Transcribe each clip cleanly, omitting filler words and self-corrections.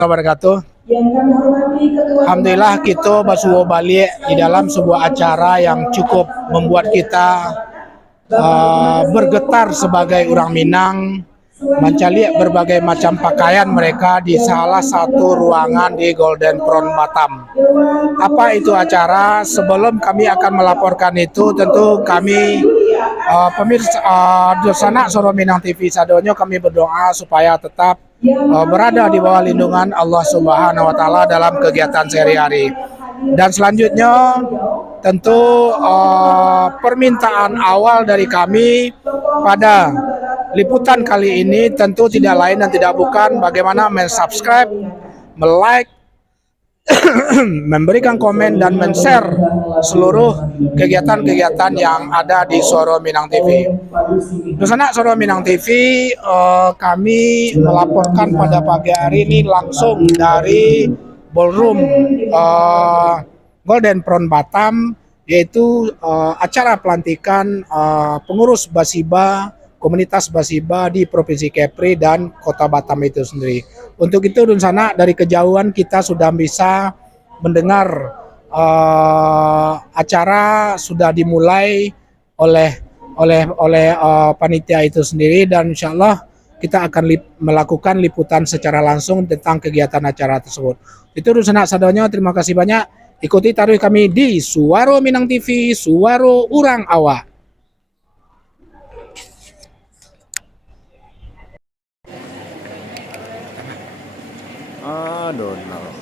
Wabarakatuh. Alhamdulillah kita basuh balik di dalam sebuah acara yang cukup membuat kita bergetar sebagai orang Minang, mencari berbagai macam pakaian mereka di salah satu ruangan di Golden Prawn Batam. Apa itu acara? Sebelum kami akan melaporkan itu, tentu kami pemirsa Dosana Soro Minang TV sadonyo kami berdoa supaya tetap berada di bawah lindungan Allah Subhanahu wa Ta'ala dalam kegiatan sehari-hari. Dan selanjutnya tentu permintaan awal dari kami pada liputan kali ini tentu tidak lain dan tidak bukan bagaimana men-subscribe, like, memberikan komen dan men-share seluruh kegiatan-kegiatan yang ada di Soro Minang TV. Dosana Soro Minang TV, kami melaporkan pada pagi hari ini langsung dari ballroom Golden Prawn Batam, yaitu acara pelantikan pengurus Basiba, komunitas Basiba di Provinsi Kepri dan Kota Batam itu sendiri. Untuk itu Dosana dari kejauhan kita sudah bisa mendengar acara sudah dimulai oleh panitia itu sendiri, dan insya Allah kita akan melakukan liputan secara langsung tentang kegiatan acara tersebut. Itu Dosana sadonyo, terima kasih banyak. Ikuti taruh kami di Suaro Minang TV, Suaro Urang Awak. Donald.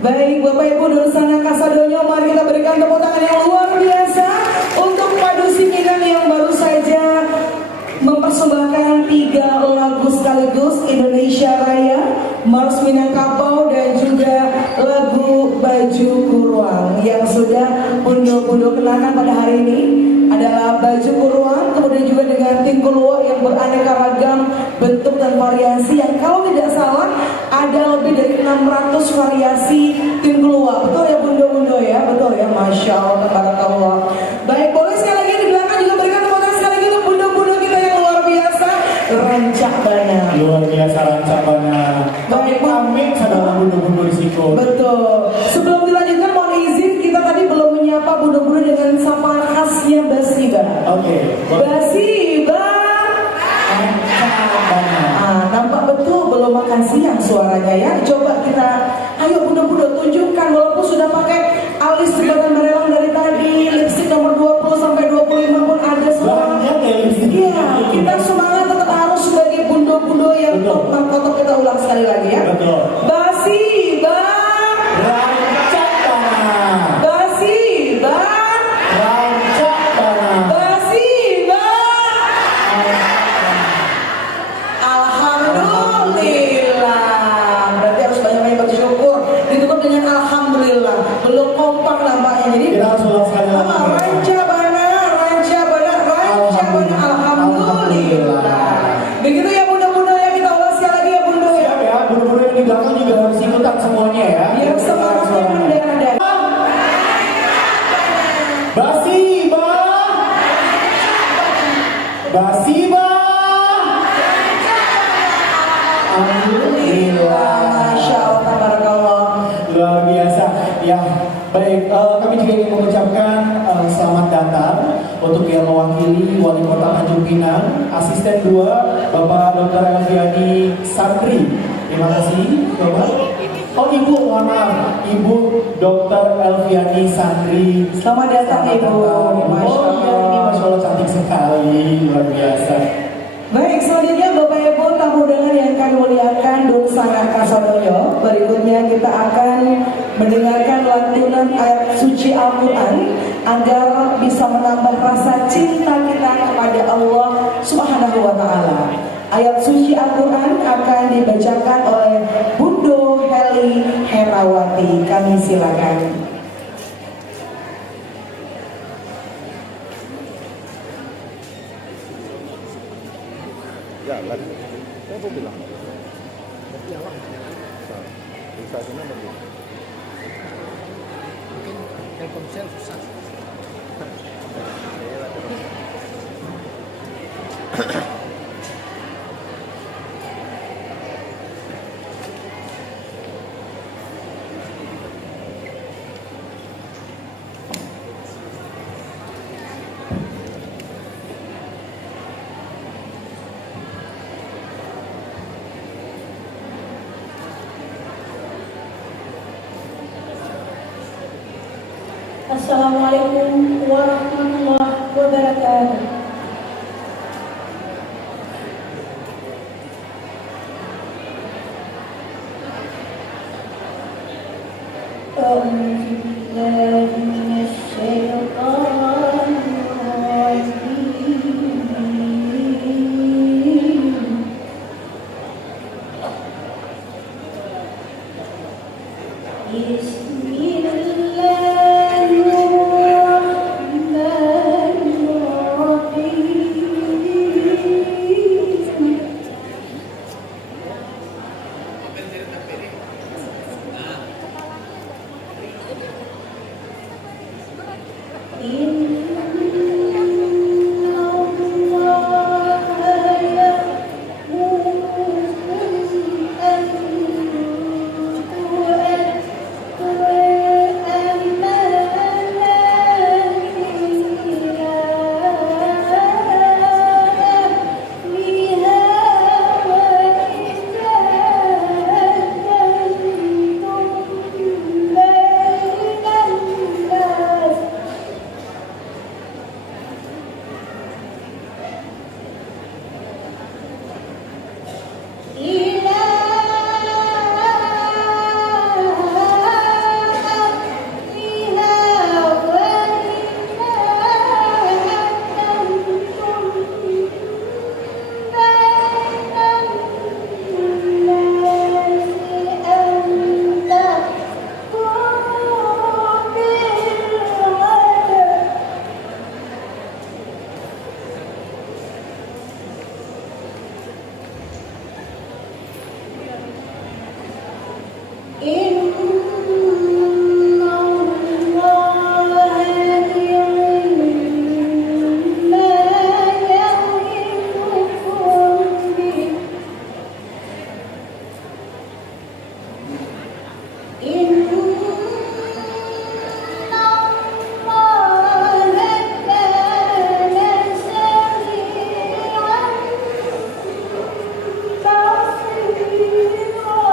Baik Bapak Ibu Dursana Kasadonyo, mari kita berikan tepuk tangan yang luar biasa untuk Padusi Minang yang baru saja mempersembahkan 3 lagu sekaligus, Indonesia Raya, Mars Minangkabau, dan juga lagu Baju Kuruang yang sudah Bundo-Bundo kenakan pada hari ini adalah Baju Kuruang, kemudian juga dengan Tim Kuluwa yang beraneka ragam bentuk dan variasi yang kalau tidak salah ada lebih dari 600 variasi Tim Kuluwa. Betul ya Bundo-Bundo ya? Betul ya, Masya Allah, tabarakallah. Baik, boleh sekali lagi di belakang juga berikan tepuk tangan sekali lagi untuk Bundo-Bundo kita yang luar biasa, Rancak Bana. Luar biasa Rancak Bana. Tapi kami adalah Bundo-Bundo risiko. Betul. Sebelum dilanjutkan mohon izin, kita tadi belum menyapa Bundo-Bundo dengan sapaan khasnya Basiba. Oke. Basiba. Nampak betul belum makan siang suaranya ya. Coba kita, ayo Bundo-Bundo tunjukkan, walaupun sudah pakai alis jembatan Barelang dari tadi, lipstick nomor 20 sampai 25 pun ada semua. Iya, kita semangat tetap harus sebagai Bundo-Bundo yang top markotop. Kita ulang sekali lagi ya. Betul. Basiba. Rancak Bana. Basiba. Rancak Bana. Basiba. Alhamdulillah. Berarti harus banyak-banyak bersyukur. Ditutup dengan alhamdulillah. Belum kompak nampaknya. Jadi Kita harus ulang sekali lagi. Ranca Bana, Ranca Bana, Ranca Bana. Alhamdulillah. Begitu ya Bundo-Bundo ya, kita ulas sekali lagi ya Bundo ya. Siap ya, Bundo-Bundo yang di belakang juga harus ikutan semuanya ya. Biar semangatnya mendadak. Basiba. Basiba. Alhamdulillah. Masya Allah, tabarakallah. Luar biasa. Ya, baik. Kami juga ingin mengucapkan selamat datang untuk yang mewakili Wali Kota Tanjung Pinang, Asisten 2, Bapak Dr. Elviani Santri. Terima kasih, Bapak. Oh, Ibu, mohon maaf. Ibu Dr. Elviani Santri. Selamat datang Ibu. Masya Oh iya, ini Masya Allah cantik sekali. Luar biasa. Baik, selanjutnya Bapak Ibu tamu undangan yang kami muliakan Dursana Kasadonyo. Berikutnya kita akan mendengarkan lantunan ayat suci Al-Quran agar bisa menambah rasa cinta kita kepada Allah Subhanahu wa Ta'ala. Ayat suci Al-Quran akan dibacakan oleh Bundo Heli Herawati. Kami silakan. Jalan, saya mau bilang, jalan, bisa sana mungkin Telkomsel susah. Assalamualaikum warahmatullahi wabarakatuh. إن الله نعم ما يعظكم به إن الله كان سميعا بصيرا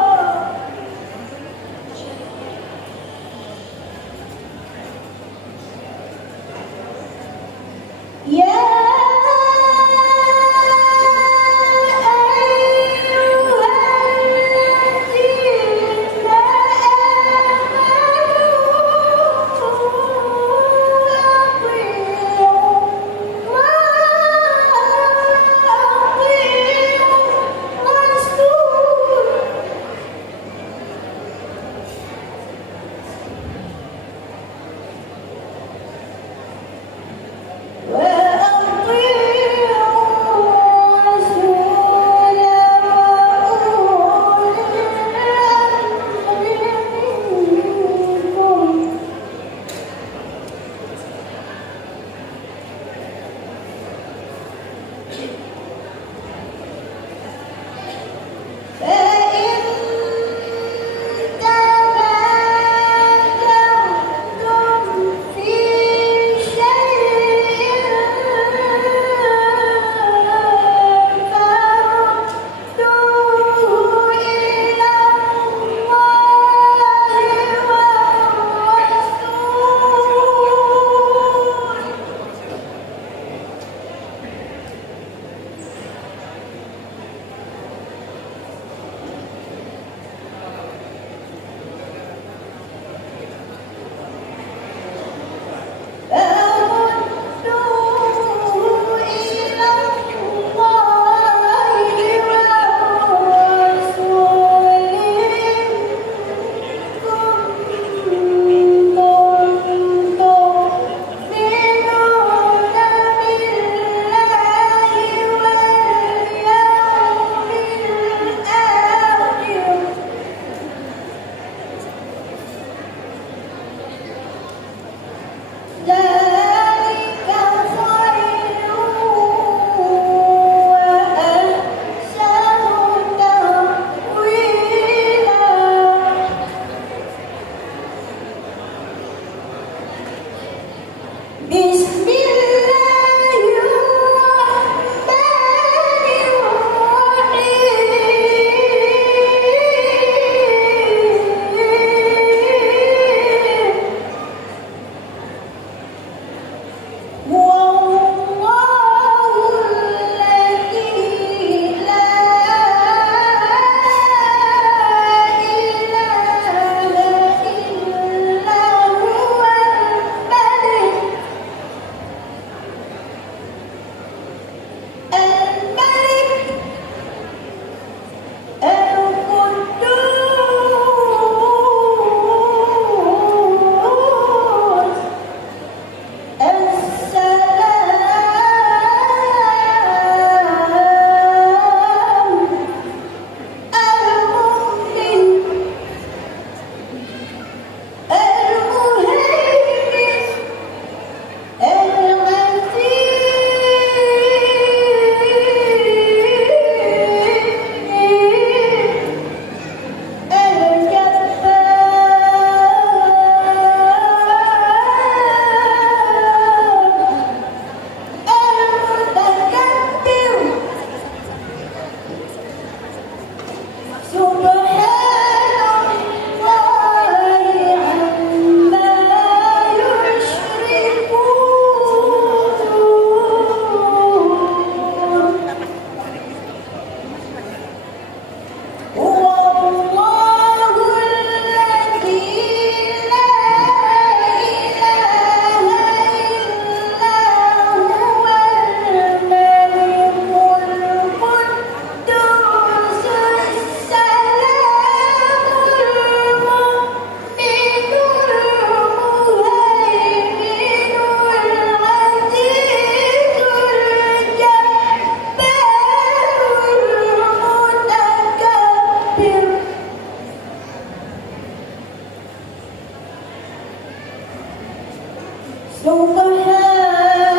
سبحان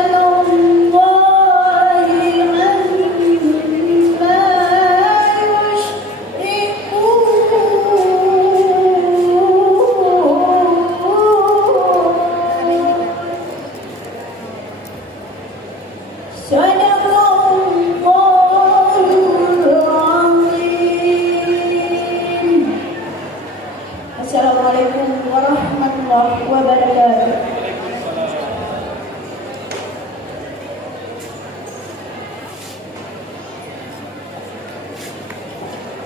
الله عما يشركون صدق الله العظيم. Assalamualaikum warahmatullahi wabarakatuh.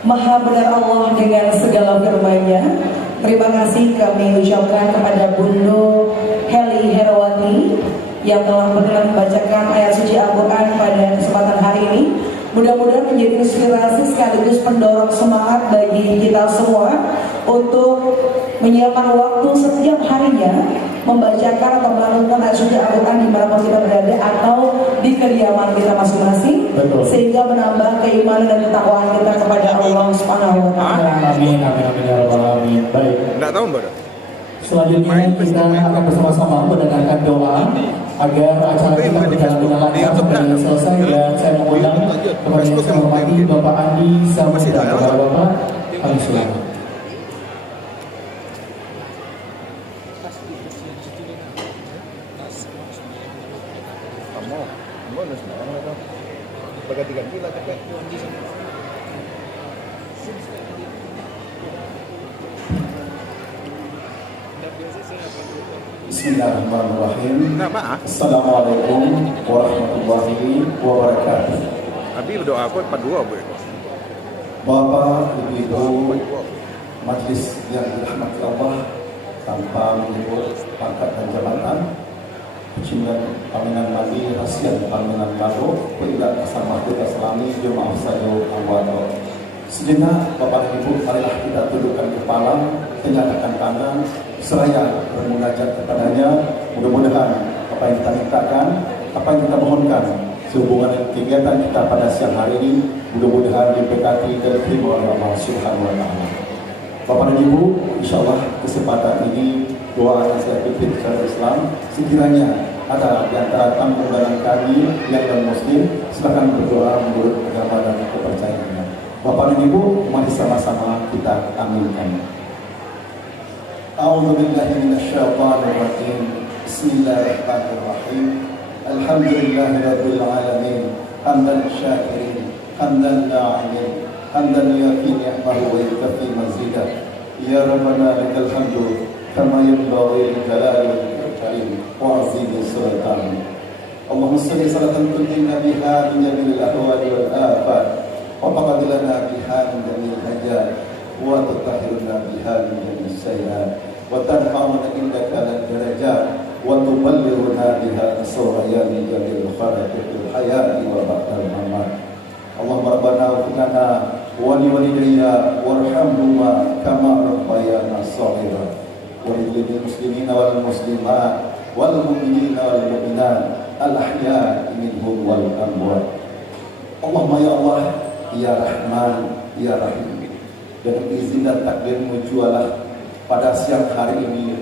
Maha benar Allah dengan segala firman-Nya. Terima kasih kami ucapkan kepada Bunda Heli Herawati yang telah berkenan membacakan ayat suci Al-Quran pada kesempatan hari ini. Mudah-mudahan menjadi inspirasi sekaligus pendorong semangat bagi kita semua untuk menyiapkan waktu setiap harinya membacakan atau melantunkan ayat suci Al-Quran dimanapun kita berada atau di kediaman kita masing-masing, Betul. sehingga menambah keimanan dan ketakwaan kita kepada Allah Subhanahu wa taala. Amin, amin, amin, ya rabbal alamin. Baik. Enggak tahu Mbak. Selanjutnya kita akan bersama-sama mendengarkan doa agar acara kita berjalan dengan lancar sampai selesai, dan saya mengundang kepada yang saya hormati Bapak Andi Samudra. Bapak, kami silakan. Kamu udah sekarang atau ganti-ganti lah capek. Bismillahirrahmanirrahim. Nah, Pak. Assalamualaikum warahmatullahi wabarakatuh. Abi berdoa apa? Pak dua boleh. Bapak, Ibu, majlis yang dirahmati Allah, tanpa menyebut pangkat dan jabatan, Pimpinan Paminan Mandi, Hasian Paminan Mado, Perintah Kasar Mahfud Islami, Jemaah Sayo Awal. Sejenak, Bapak Ibu, marilah kita tundukkan kepala, menyatakan tangan, seraya bermunajat kepadanya. Mudah-mudahan apa yang kita mintakan, apa yang kita mohonkan sehubungan dengan kegiatan kita pada siang hari ini, mudah-mudahan diberkati dan diterima oleh Allah Subhanahu wa taala. Bapak dan Ibu, insyaallah kesempatan ini doa yang saya pimpin secara Islam, sekiranya ada di antara tamu undangan kami yang non-muslim, silakan berdoa menurut agama dan kepercayaannya. Bapak dan Ibu, mari sama-sama kita aminkan. A'udzu billahi minasyaitonir rajim. Bismillahirrahmanirrahim. Alhamdulillahirabbil alamin. Hamdan syakirin, hamdan na'imin, hamdan yafi ni'mahu wa yukafi mazidah. Ya Rabbana lakal hamdu kama yanbaghi li jalali wajhikal karim wa 'azimi sultanik. Allahumma shalli salatan tunjina biha min jami'il ahwali wal afat wa taqaddilana biha min jami'il hajat wa tutahhiruna biha min jami'is sayyi'at wa tarfa'una indaka al darajat wa tuballighuna biha as-suraya min jami'il kharaqil hayati wa ba'dal mamat. Allahumma rabbana ighfirlana wa liwalidayya warhamhuma kama rabbayana shaghira wa lil muslimina wal muslimat wal mu'minina wal mu'minat al ahya'i minhum wal amwat. Allahumma ya Allah, ya Rahman, ya Rahim, dengan izin dan takdirmu jualah pada siang hari ini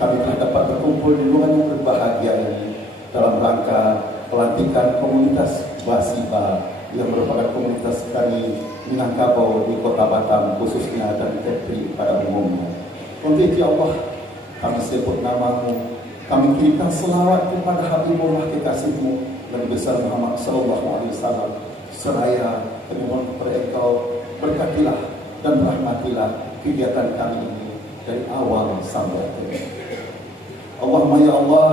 kami telah dapat berkumpul di ruangan yang berbahagia ini dalam rangka pelantikan komunitas Basiba yang merupakan komunitas kami Minangkabau di Kota Batam khususnya dan Kepri pada umumnya. Untuk itu ya Allah, kami sebut namamu, kami kirimkan selawat kepada Habibullah kekasihmu Nabi besar Muhammad sallallahu alaihi wasallam, seraya memohon kepada Engkau berkatilah dan rahmatilah kegiatan kami ini dari awal sampai akhir. Allahumma ya Allah,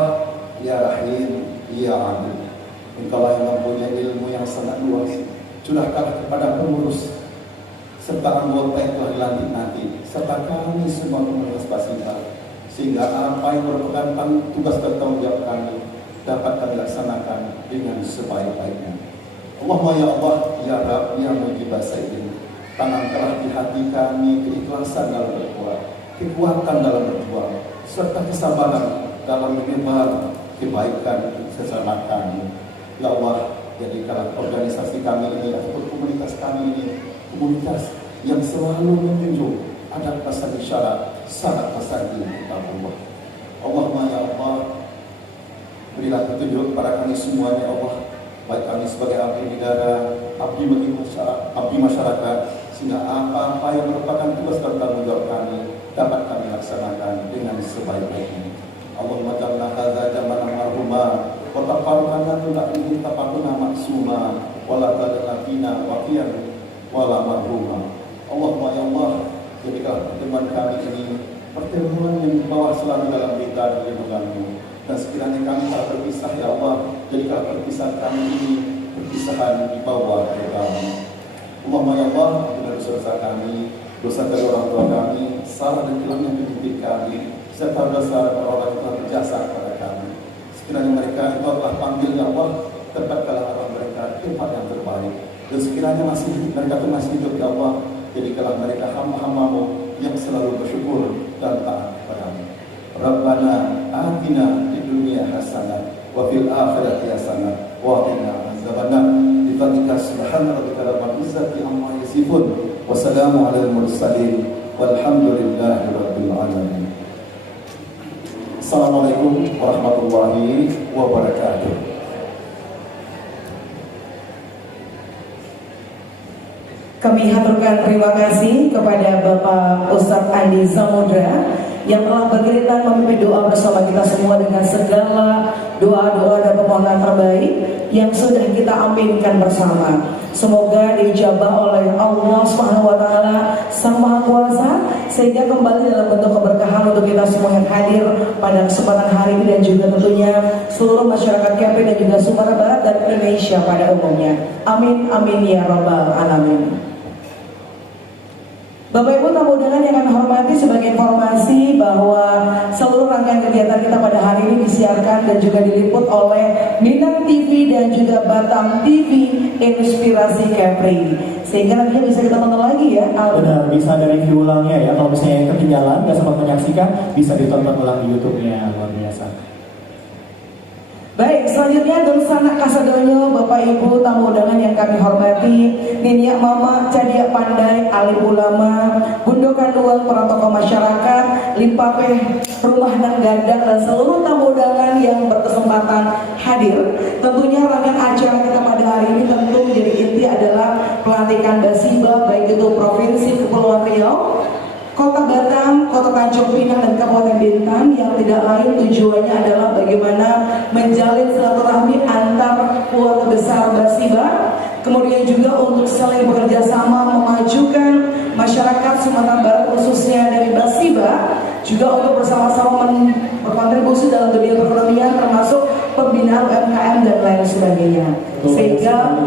ya Rahim, ya Adil, Engkaulah yang mempunyai ilmu yang sangat luas. Curahkanlah kepada pengurus serta anggota yang telah dilantik nanti, serta kami semua komunitas Basiba, sehingga apa yang merupakan tugas dan tanggung jawab kami dapat kami laksanakan dengan sebaik-baiknya. Allahumma ya Allah, ya Rabb, ya Mujib Sayyidin, tanamkanlah di hati kami keikhlasan dalam berbuat, kekuatan dalam berjuang, serta kesabaran dalam menyebar kebaikan sesama kami. Ya Allah, jadikanlah organisasi kami ini ataupun komunitas kami ini komunitas yang selalu menunjuk adab pasal isyarat, syarat pasal kitab Allah. Allahumma ya Allah, Berilah petunjuk kepada kami semuanya Allah, baik kami sebagai abdi negara, abdi masyarakat, sehingga apa-apa yang merupakan tugas dan tanggung jawab kami dapat kami laksanakan dengan sebaik-baiknya. Allahumma ja'alna hadza jamanan marhuma wa taqabbalna min ba'dihi taqabbuna maksuma wa la taj'alna fina waqiyan wa la marhuma. Allahumma ya Allah, jadikanlah pertemuan kami ini pertemuan yang dibawa selalu dalam berita lindungan-Mu. Dan sekiranya kami telah berpisah ya Allah, jadikanlah perpisahan kami ini perpisahan di bawah redamu. Allahumma ya Allah, ampunilah dosa kami, dosa dari orang tua kami, salah dan hilang yang mendidik kami, serta dosa orang yang telah berjasa kepada kami. Sekiranya mereka itu telah panggil ya Allah, tempatkanlah arwah mereka di tempat yang terbaik. Dan sekiranya mereka itu masih hidup ya Allah, jadikanlah mereka hamba-hamba-Mu yang selalu bersyukur dan taat kepadamu. Rabbana atina fid dunya hasanah wa fil akhirati hasanah wa qina azabannar. Bifadlika subhana rabbika rabbil izzati amma yasifun wa salamun alal mursalin walhamdulillahi rabbil alamin. Assalamualaikum warahmatullahi wabarakatuh. Kami haturkan terima kasih kepada Bapak Ustadz Andi Samudra yang telah berkeringat memimpin doa bersama kita semua dengan segala doa-doa dan permohonan terbaik yang sudah kita aminkan bersama. Semoga dijabah oleh Allah Subhanahu wa taala Sang Maha Kuasa sehingga kembali dalam bentuk keberkahan untuk kita semua yang hadir pada kesempatan hari ini dan juga tentunya seluruh masyarakat Kepri dan juga Sumatera Barat dan Indonesia pada umumnya. Amin amin ya rabbal alamin. Bapak Ibu tamu undangan yang kami hormati, sebagai informasi bahwa seluruh rangkaian kegiatan kita pada hari ini disiarkan dan juga diliput oleh Minang TV dan juga Batam TV Inspirasi Kepri. Sehingga nantinya bisa kita tonton lagi ya. Benar, bisa ada review ulangnya ya. Kalau misalnya yang ketinggalan, nggak sempat menyaksikan, bisa ditonton ulang di YouTube-nya. Luar biasa. Baik, selanjutnya Dulsana Kasadonyo, Bapak Ibu tamu undangan yang kami hormati, Niniak Mama, Cadia Pandai, alim ulama, Bundo Kanduang, para tokoh masyarakat, Limpapeh, Rumah Nang Gadang, dan seluruh tamu undangan yang berkesempatan hadir. Tentunya rangkaian acara kita pada hari ini tentu menjadi inti adalah pelantikan Basiba, baik itu Provinsi Kepulauan Riau, Kota Batam, Kota Tanjung Pinang, dan Kabupaten Bintan, yang tidak lain tujuannya adalah bagaimana menjalin silaturahmi antar keluarga besar Basiba, kemudian juga untuk saling bekerja sama memajukan masyarakat Sumatera Barat khususnya dari Basiba, juga untuk bersama-sama berkontribusi dalam dunia perekonomian termasuk pembinaan UMKM dan lain sebagainya. Sehingga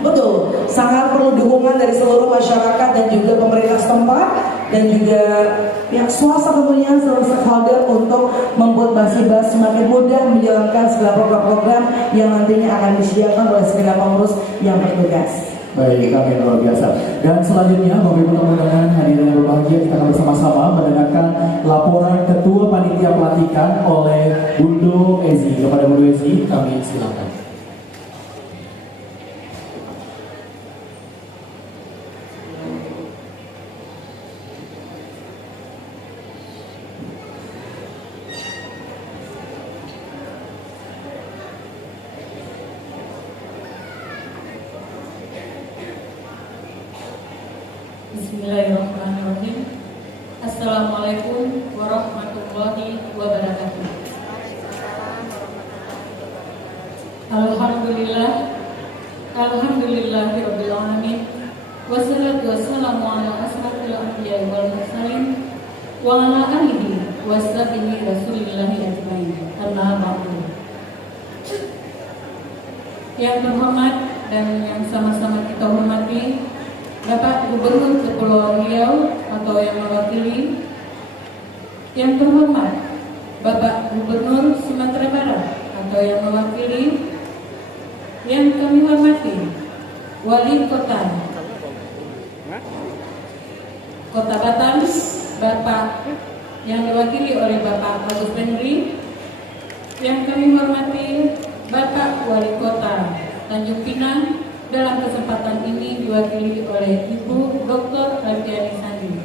betul, sangat perlu dukungan dari seluruh masyarakat dan juga pemerintah setempat dan juga pihak swasta tentunya seluruh stakeholder untuk membuat Basiba semakin mudah menjalankan segala program-program yang nantinya akan disiapkan oleh segala pengurus yang bertugas. Baik, kami luar biasa. Dan selanjutnya, Bapak Ibu tamu undangan hadirin yang berbahagia, kita akan bersama-sama mendengarkan laporan Ketua Panitia Pelantikan oleh Bundo Ezi. Kepada Bundo Ezi, kami silakan. Bismillahirrahmanirrahim. Assalamualaikum warahmatullahi wabarakatuh. Alhamdulillahirabbil alamin. Wassalatu wassalamu ala asrofil anbiya'i wal mursalin wa ala alihi washabihi rasulillahi ajmain. Amma ba'du. Yang terhormat dan yang sama-sama kita hormati, Bapak Gubernur Kepulauan Riau atau yang mewakili, yang terhormat Bapak Gubernur Sumatera Barat atau yang mewakili, yang kami hormati Wali Kota Batam, Bapak yang diwakili oleh Bapak Agus Penri, yang kami hormati Bapak Wali Kota Tanjung Pinang, dalam kesempatan ini diwakili oleh Ibu Dr. Alfiani Sandi.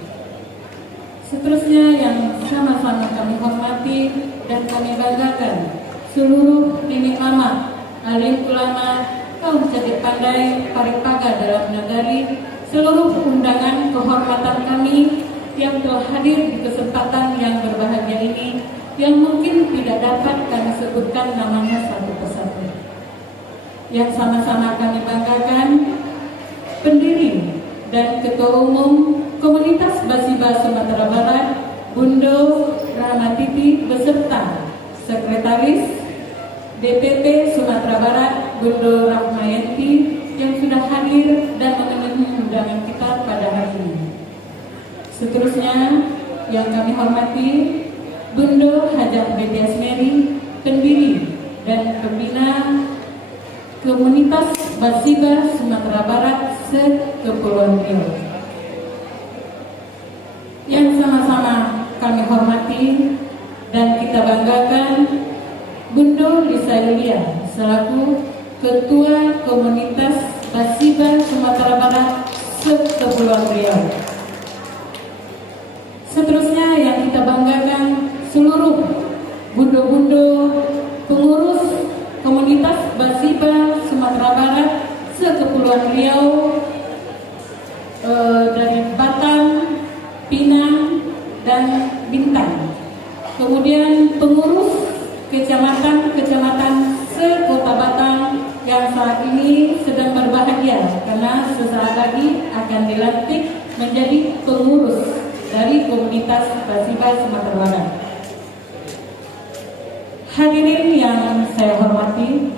Seterusnya yang sama-sama kami hormati dan kami banggakan, seluruh nenek mama, alim ulama, kaum cerdik pandai, paripaga dalam negari, seluruh undangan kehormatan kami yang telah hadir di kesempatan yang berbahagia ini, yang mungkin tidak dapat kami sebutkan namanya satu persatu. Yang sama-sama kami banggakan, pendiri dan Ketua Umum Komunitas Basiba Sumatera Barat, Bundo Rahmatiti, beserta Sekretaris DPP Sumatera Barat, Bundo Rahmayanti, yang sudah hadir dan memenuhi undangan kita pada hari ini. Seterusnya yang kami hormati, Bundo Hajah Betty Asmeri, pendiri dan pembina Komunitas Basiba Sumatera Barat se-Kepulauan Riau. Yang sama-sama kami hormati dan kita banggakan, Bundo Lisa Yulia selaku Ketua Komunitas Basiba Sumatera Barat se-Kepulauan Riau. Seterusnya yang kita banggakan, seluruh bundo-bundo pengurus Komunitas Basiba Sumatera Barat se-Kepulauan Riau, dari Batam, Pinang, dan Bintang. Kemudian pengurus kecamatan-kecamatan se-Kota Batam yang saat ini sedang berbahagia karena sesaat lagi akan dilantik menjadi pengurus dari Komunitas Basiba Sumatera Barat. Hadirin yang saya hormati,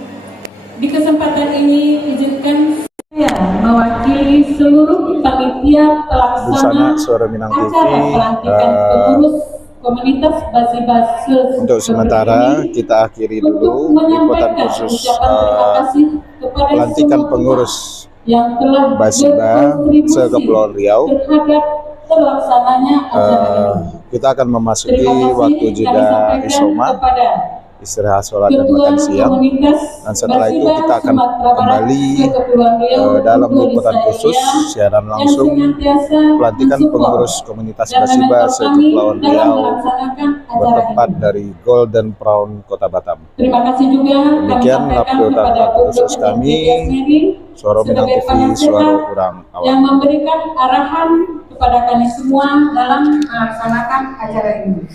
di kesempatan ini izinkan saya mewakili seluruh panitia pelaksana Suara Minang TV, acara pelantikan pengurus Komunitas Basiba untuk sementara kita akhiri dulu liputan khusus pelantikan pengurus yang telah Basiba se-Kepulauan Riau. terhadap terlaksananya acara ini. Kita akan memasuki Terima kasih waktu kami jeda sampaikan isoma, kepada istirahat sholat dan Ketua makan siang, Komunitas dan setelah itu Basiba kita akan Sumatera Barat kembali se-Kepulauan Riau, dalam Bundo liputan Lisa khusus Yulia, siaran yang langsung senantiasa pelantikan mensupport pengurus Komunitas dan Basiba mentor kami se-Kepulauan dalam Riau melaksanakan acara bertempat ini. dari Golden Crown Kota Batam. Terima kasih juga kami Demikian sampaikan liputan kepada khusus Bundo kami, Betty Asmeri Suara Minang sebagai TV, panitia suara urang yang awam. memberikan arahan kepada kami semua dalam melaksanakan acara ini.